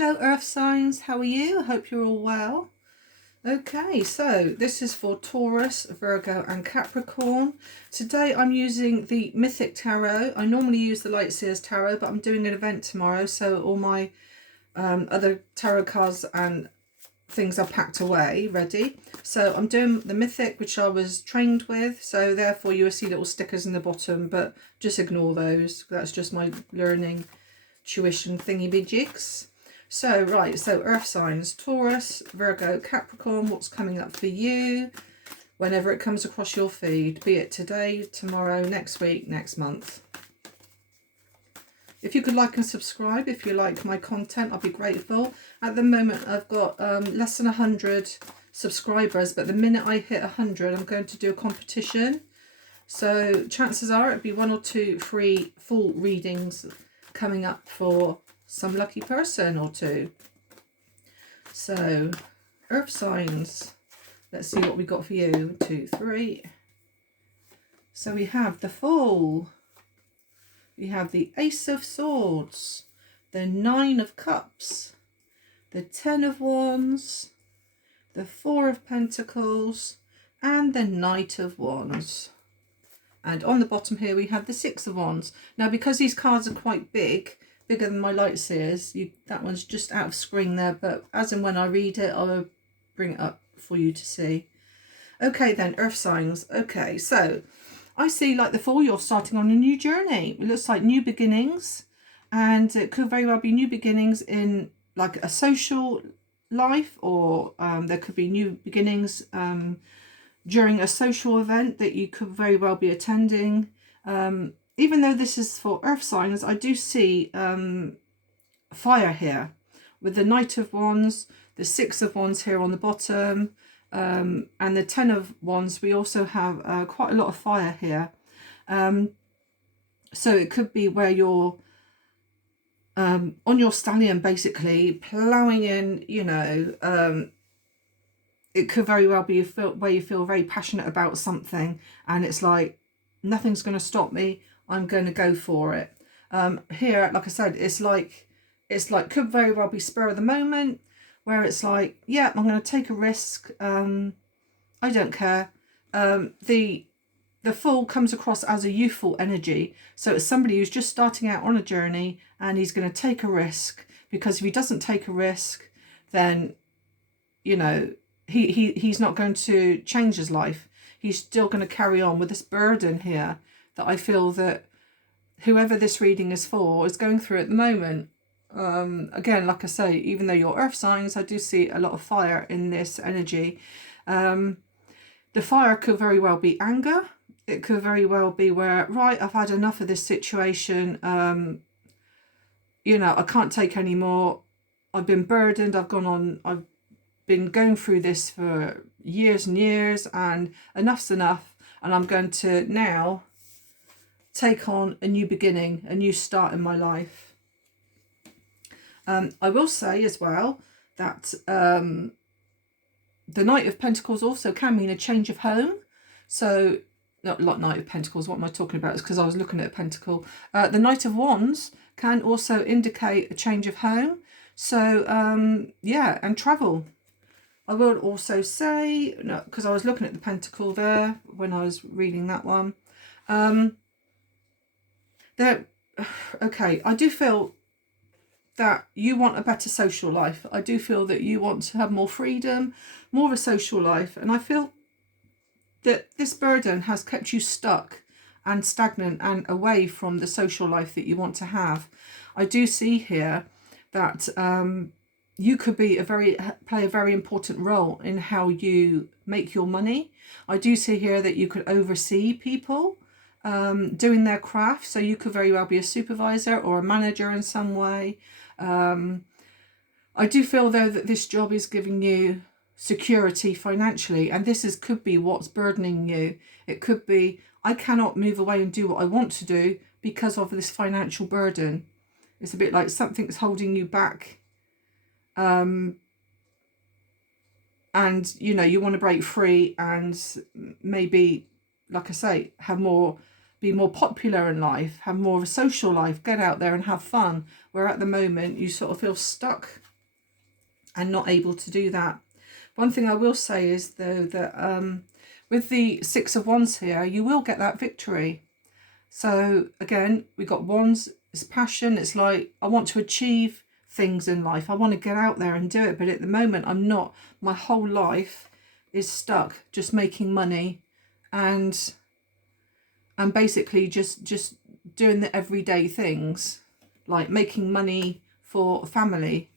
Hello Earth signs, how are you? I hope you're all well. Okay, so this is for Taurus, Virgo and Capricorn. Today I'm using the Mythic Tarot. I normally use the Lightseers Tarot, but I'm doing an event tomorrow, so all my other tarot cards and things are packed away, ready. So I'm doing the Mythic, which I was trained with, so therefore you will see little stickers in the bottom, but just ignore those. That's just my learning tuition thingy-be-jigs. So, right, so earth signs, Taurus, Virgo, Capricorn, what's coming up for you whenever it comes across your feed, be it today, tomorrow, next week, next month. If you could like and subscribe, if you like my content, I'll be grateful. At the moment, I've got less than 100 subscribers, but the minute I hit 100, I'm going to do a competition. So chances are it'll be 1 or 2 free full readings coming up for some lucky person or two. So earth signs, let's see what we got for you. 2, 3. So we have the Fool, we have the Ace of Swords, the 9 of Cups, the 10 of Wands, the 4 of Pentacles, and the Knight of Wands. And on the bottom here we have the 6 of Wands. Now because these cards are quite bigger than my Lightseers, that one's just out of screen there, but as and when I read it, I'll bring it up for you to see. Okay then, earth signs. Okay, so I see like the Fool, you're starting on a new journey. It looks like new beginnings, and it could very well be new beginnings in like a social life, or there could be new beginnings during a social event that you could very well be attending. Even though this is for earth signs, I do see fire here with the Knight of Wands, the 6 of Wands here on the bottom, and the 10 of Wands. We also have quite a lot of fire here. So it could be where you're on your stallion, basically ploughing in, you know. It could very well be where you feel very passionate about something, and it's like, nothing's going to stop me, I'm going to go for it. Here, like I said, it's like could very well be spur of the moment, where it's like, yeah, I'm going to take a risk. I don't care. The Fool comes across as a youthful energy, so it's somebody who's just starting out on a journey, and he's going to take a risk, because if he doesn't take a risk, then, you know, he's not going to change his life. He's still going to carry on with this burden here that I feel that whoever this reading is for is going through at the moment. Again, like I say, even though you're earth signs, I do see a lot of fire in this energy. The fire could very well be anger. It could very well be where, right, I've had enough of this situation. You know, I can't take any more. I've been burdened. I've been going through this for years and years, and enough's enough, and I'm going to now take on a new beginning, a new start in my life. I will say as well that the Knight of Pentacles also can mean a change of home. So, not like Knight of Pentacles, what am I talking about? It's because I was looking at a pentacle. The Knight of Wands can also indicate a change of home. So, yeah, and travel. I will also say, no, because I was looking at the pentacle there when I was reading that one. Okay, I do feel that you want a better social life. I do feel that you want to have more freedom, more of a social life. And I feel that this burden has kept you stuck and stagnant and away from the social life that you want to have. I do see here that you could be play a very important role in how you make your money. I do see here that you could oversee people doing their craft, so you could very well be a supervisor or a manager in some way. I do feel though that this job is giving you security financially, and could be what's burdening you. It could be, I cannot move away and do what I want to do because of this financial burden. It's a bit like something's holding you back. And, you know, you want to break free and maybe, like I say, be more popular in life, have more of a social life, get out there and have fun. Where at the moment you sort of feel stuck and not able to do that. One thing I will say is, though, that with the Six of Wands here, you will get that victory. So again, we got Wands, it's passion. It's like, I want to achieve things in life. I want to get out there and do it. But at the moment, I'm not. My whole life is stuck just making money and basically just doing the everyday things, like making money for family.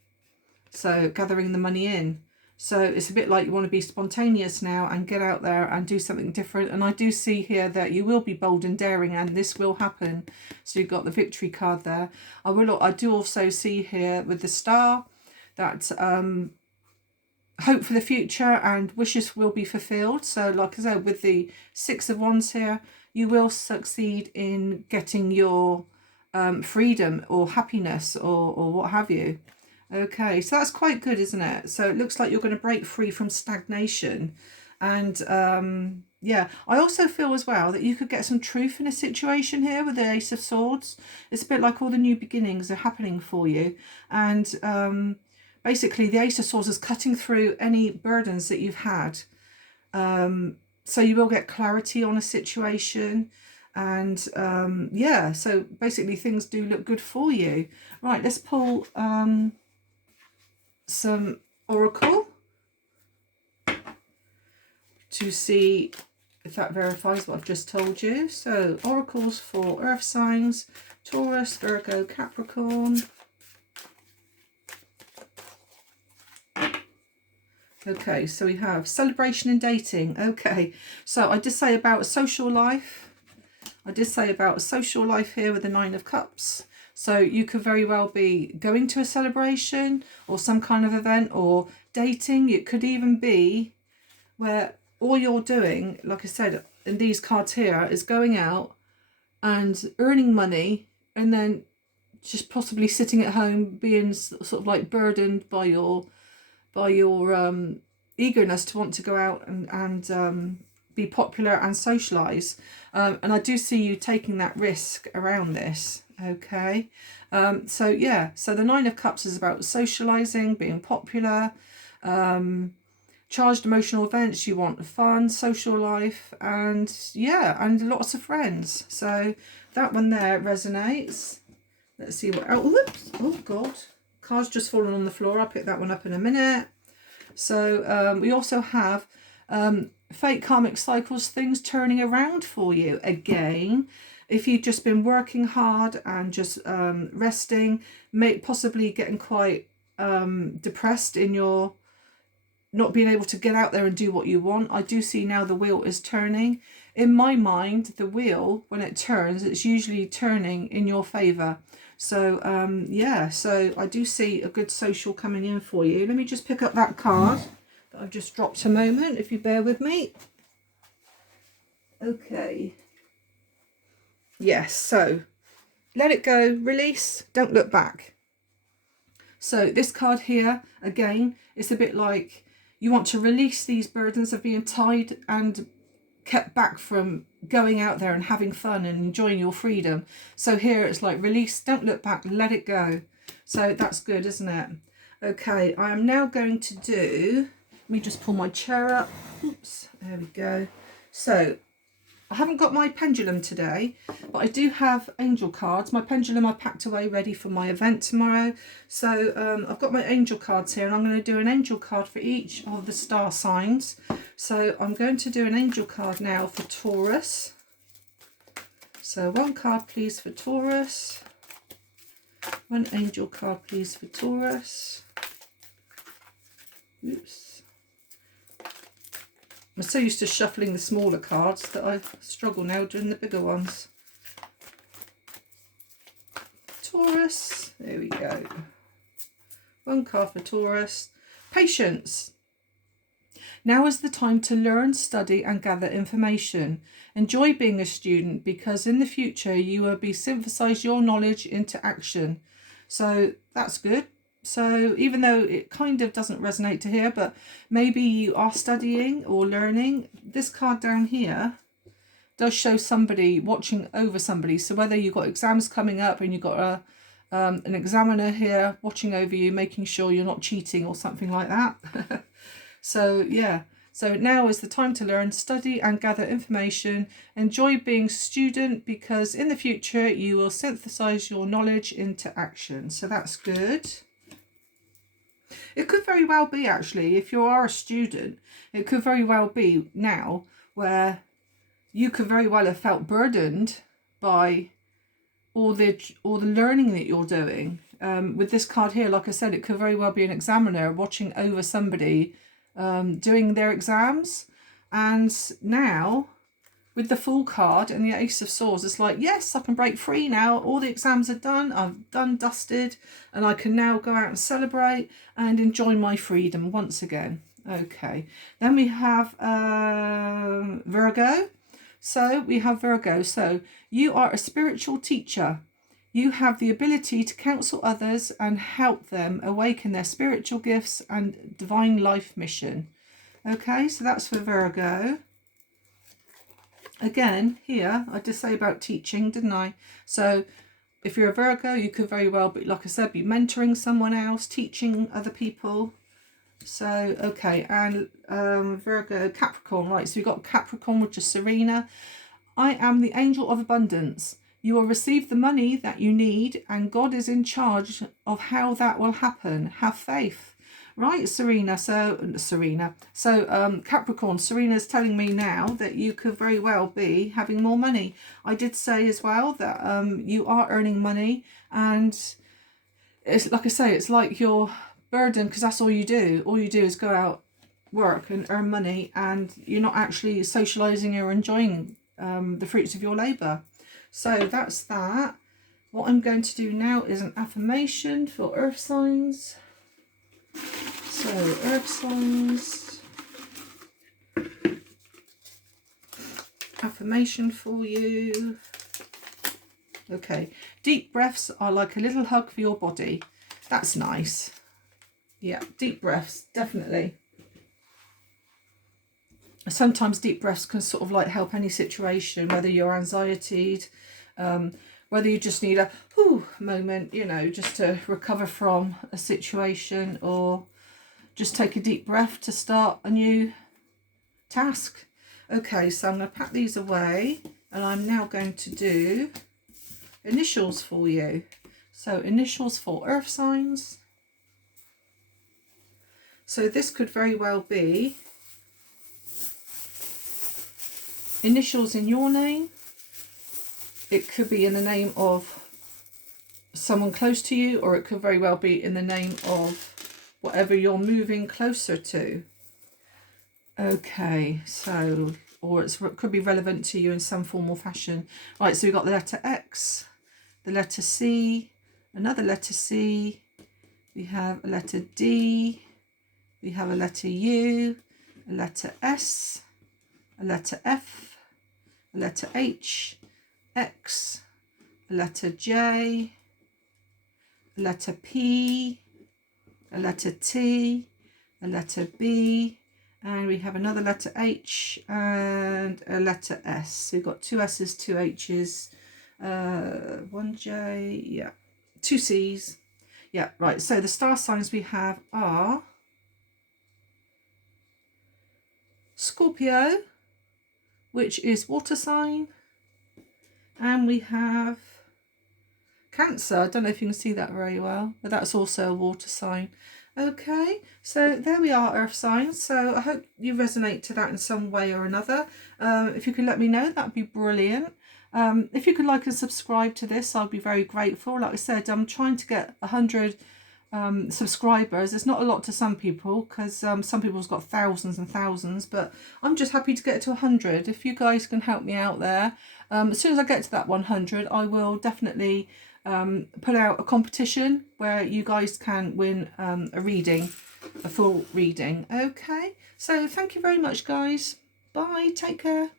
So gathering the money in. So it's a bit like you want to be spontaneous now and get out there and do something different. And I do see here that you will be bold and daring, and this will happen. So you've got the victory card there. I do also see here with the star that hope for the future and wishes will be fulfilled. So like I said, with the Six of Wands here, you will succeed in getting your freedom or happiness or what have you. Okay, so that's quite good, isn't it? So it looks like you're going to break free from stagnation. And yeah, I also feel as well that you could get some truth in a situation here with the Ace of Swords. It's a bit like all the new beginnings are happening for you. And basically the Ace of Swords is cutting through any burdens that you've had. So you will get clarity on a situation. And yeah, so basically things do look good for you. Right, let's pull some oracle to see if that verifies what I've just told you. So oracles for earth signs: Taurus, Virgo, Capricorn. Okay, so we have celebration and dating. Okay, so I did say about social life. I did say about social life here with the Nine of Cups. So you could very well be going to a celebration or some kind of event, or dating. It could even be where all you're doing, like I said in these cards here, is going out and earning money and then just possibly sitting at home being sort of like burdened by your eagerness to want to go out and be popular and socialise. And I do see you taking that risk around this. Okay, so yeah, so the Nine of Cups is about socializing, being popular, charged emotional events. You want fun, social life, and yeah, and lots of friends. So that one there resonates. Let's see what else. Whoops, oh god, card's just fallen on the floor. I'll pick that one up in a minute. So we also have fate, karmic cycles, things turning around for you again. If you've just been working hard and just resting, possibly getting quite depressed in your not being able to get out there and do what you want, I do see now the wheel is turning. In my mind, the wheel, when it turns, it's usually turning in your favour. So yeah, so I do see a good social coming in for you. Let me just pick up that card that I've just dropped a moment, if you bear with me. Okay. Yes, so let it go, release, don't look back. So this card here, again, it's a bit like you want to release these burdens of being tied and kept back from going out there and having fun and enjoying your freedom. So here it's like release, don't look back, let it go. So that's good, isn't it? Okay, I am now going to do, let me just pull my chair up. Oops, there we go. So I haven't got my pendulum today, but I do have angel cards. My pendulum I packed away ready for my event tomorrow. So I've got my angel cards here, and I'm going to do an angel card for each of the star signs. So I'm going to do an angel card now for Taurus. So one card please for Taurus. One angel card please for Taurus. Oops. I'm so used to shuffling the smaller cards that I struggle now doing the bigger ones. Taurus, there we go. One card for Taurus. Patience. Now is the time to learn, study and gather information. Enjoy being a student, because in the future you will be synthesize your knowledge into action. So that's good. So even though it kind of doesn't resonate to here, but maybe you are studying or learning, this card down here does show somebody watching over somebody. So whether you've got exams coming up and you've got an examiner here watching over you, making sure you're not cheating or something like that. So yeah, so now is the time to learn, study and gather information. Enjoy being a student, because in the future you will synthesize your knowledge into action. So that's good. It could very well be, actually, if you are a student, it could very well be now where you could very well have felt burdened by all the learning that you're doing. With this card here, like I said, it could very well be an examiner watching over somebody doing their exams. And now with the Fool card and the Ace of Swords, it's like, yes, I can break free now. All the exams are done. I've done, dusted, and I can now go out and celebrate and enjoy my freedom once again. Okay, then we have Virgo. So we have Virgo. So you are a spiritual teacher. You have the ability to counsel others and help them awaken their spiritual gifts and divine life mission. Okay, so that's for Virgo. Again, here, I did say about teaching, didn't I? So if you're a Virgo, you could very well be, like I said, be mentoring someone else, teaching other people. So, okay, and Virgo, Capricorn, right, so we've got Capricorn, which is Serena. I am the angel of abundance. You will receive the money that you need, and God is in charge of how that will happen. Have faith. Right, Serena. So Capricorn, Serena's telling me now that you could very well be having more money. I did say as well that you are earning money, and it's like I say, it's like you're burdened because that's all you do. All you do is go out, work and earn money, and you're not actually socializing or enjoying the fruits of your labor. So that's that. What I'm going to do now is an affirmation for earth signs. So earth signs, affirmation for you. Okay, deep breaths are like a little hug for your body. That's nice. Yeah, deep breaths, definitely. Sometimes deep breaths can sort of like help any situation, whether you're anxietied, whether you just need a whew moment, you know, just to recover from a situation, or just take a deep breath to start a new task. Okay, so I'm going to pack these away, and I'm now going to do initials for you. So initials for earth signs. So this could very well be initials in your name. It could be in the name of someone close to you, or it could very well be in the name of whatever you're moving closer to. Okay, so, or it could be relevant to you in some form or fashion. Right, so we've got the letter X, the letter C, another letter C, we have a letter D, we have a letter U, a letter S, a letter F, a letter H, X, a letter J, a letter P, a letter T, a letter B, and we have another letter H and a letter S. So we've got two S's, two H's, one J, yeah, two C's. Yeah, right, so the star signs we have are Scorpio, which is water sign, and we have Cancer. I don't know if you can see that very well, but that's also a water sign. Okay, so there we are, earth signs. So I hope you resonate to that in some way or another. If you could let me know, that would be brilliant. If you could like and subscribe to this, I'd be very grateful. Like I said, I'm trying to get 100 subscribers. It's not a lot to some people, because some people's got thousands and thousands, but I'm just happy to get to 100. If you guys can help me out there, as soon as I get to that 100, I will definitely put out a competition where you guys can win a reading, a full reading. Okay, so thank you very much, guys. Bye, take care.